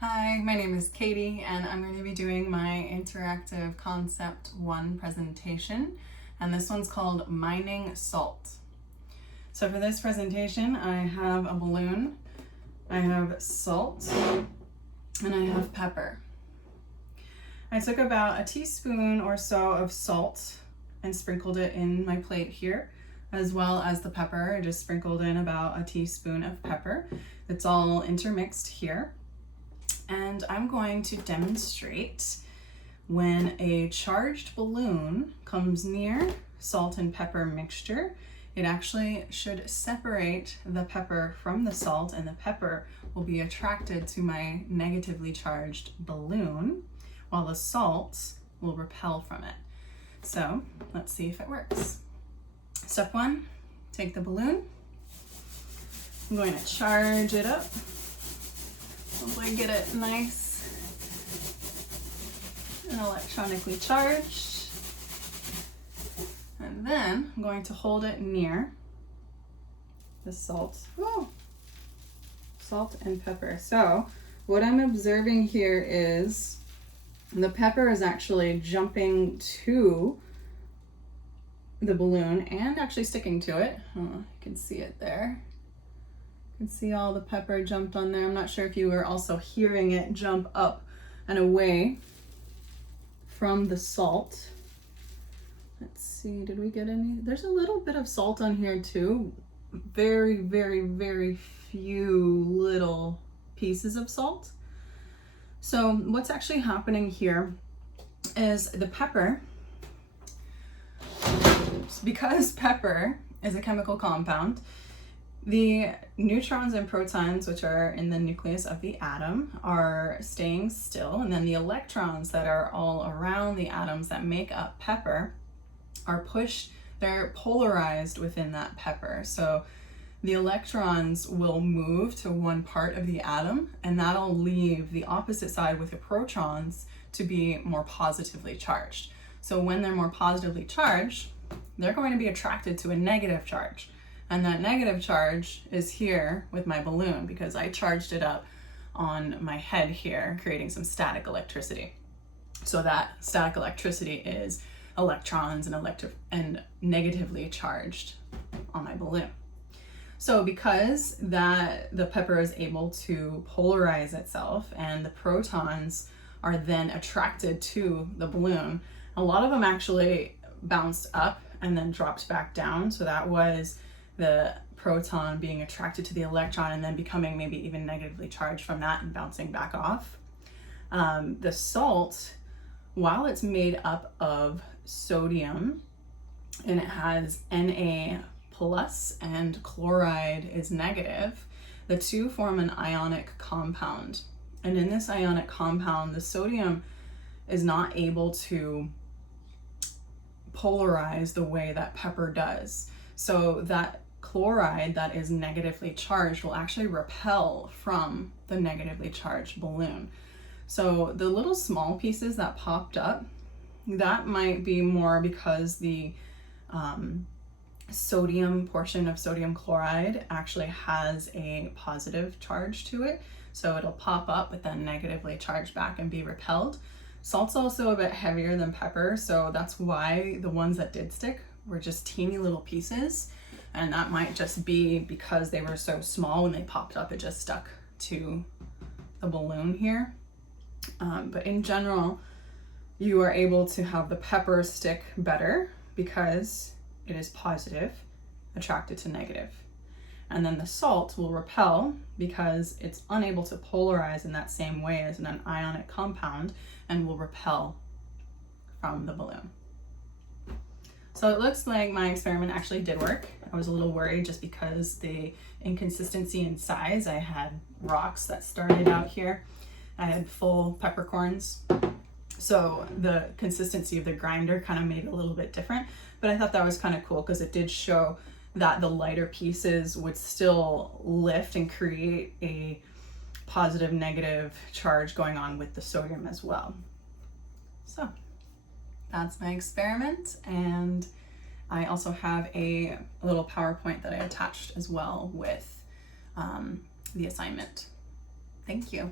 Hi, my name is Katie and I'm going to be doing my interactive concept 1 presentation, and this one's called mining salt. So for this presentation I have a balloon, I have salt, and I have pepper. I took about a teaspoon or so of salt and sprinkled it in my plate here, as well as the pepper. I just sprinkled in about a teaspoon of pepper. It's all intermixed here. And I'm going to demonstrate when a charged balloon comes near salt and pepper mixture, it actually should separate the pepper from the salt, and the pepper will be attracted to my negatively charged balloon, while the salt will repel from it. So let's see if it works. Step 1, take the balloon. I'm going to charge it up. Hopefully get it nice and electronically charged. And then I'm going to hold it near the salt. Whoa. Salt and pepper. So what I'm observing here is the pepper is actually jumping to the balloon and actually sticking to it. Oh, you can see it there. You can see all the pepper jumped on there. I'm not sure if you were also hearing it jump up and away from the salt. Let's see, did we get any? There's a little bit of salt on here too. Very, very, very few little pieces of salt. So what's actually happening here is the pepper, because pepper is a chemical compound, the neutrons and protons, which are in the nucleus of the atom, are staying still, and then the electrons that are all around the atoms that make up pepper are pushed, they're polarized within that pepper. So the electrons will move to one part of the atom, and that'll leave the opposite side with the protons to be more positively charged. So when they're more positively charged, they're going to be attracted to a negative charge. And that negative charge is here with my balloon because I charged it up on my head here, creating some static electricity. So that static electricity is electrons and negatively charged on my balloon. So because the pepper is able to polarize itself and the protons are then attracted to the balloon, a lot of them actually bounced up and then dropped back down. So that was the proton being attracted to the electron and then becoming maybe even negatively charged from that and bouncing back off. The salt, while it's made up of sodium and it has Na plus and chloride is negative, the two form an ionic compound. And in this ionic compound, the sodium is not able to polarize the way that pepper does. So that chloride that is negatively charged will actually repel from the negatively charged balloon. So the little small pieces that popped up, that might be more because the sodium portion of sodium chloride actually has a positive charge to it. So it'll pop up but then negatively charge back and be repelled. Salt's also a bit heavier than pepper, so that's why the ones that did stick were just teeny little pieces. And that might just be because they were so small when they popped up, it just stuck to the balloon here. But in general, you are able to have the pepper stick better because it is positive, attracted to negative. And then the salt will repel because it's unable to polarize in that same way as an ionic compound and will repel from the balloon. So it looks like my experiment actually did work. I was a little worried just because the inconsistency in size. I had rocks that started out here. I had full peppercorns. So the consistency of the grinder kind of made it a little bit different, but I thought that was kind of cool because it did show that the lighter pieces would still lift and create a positive negative charge going on with the sodium as well. So that's my experiment, and I also have a little PowerPoint that I attached as well with the assignment. Thank you.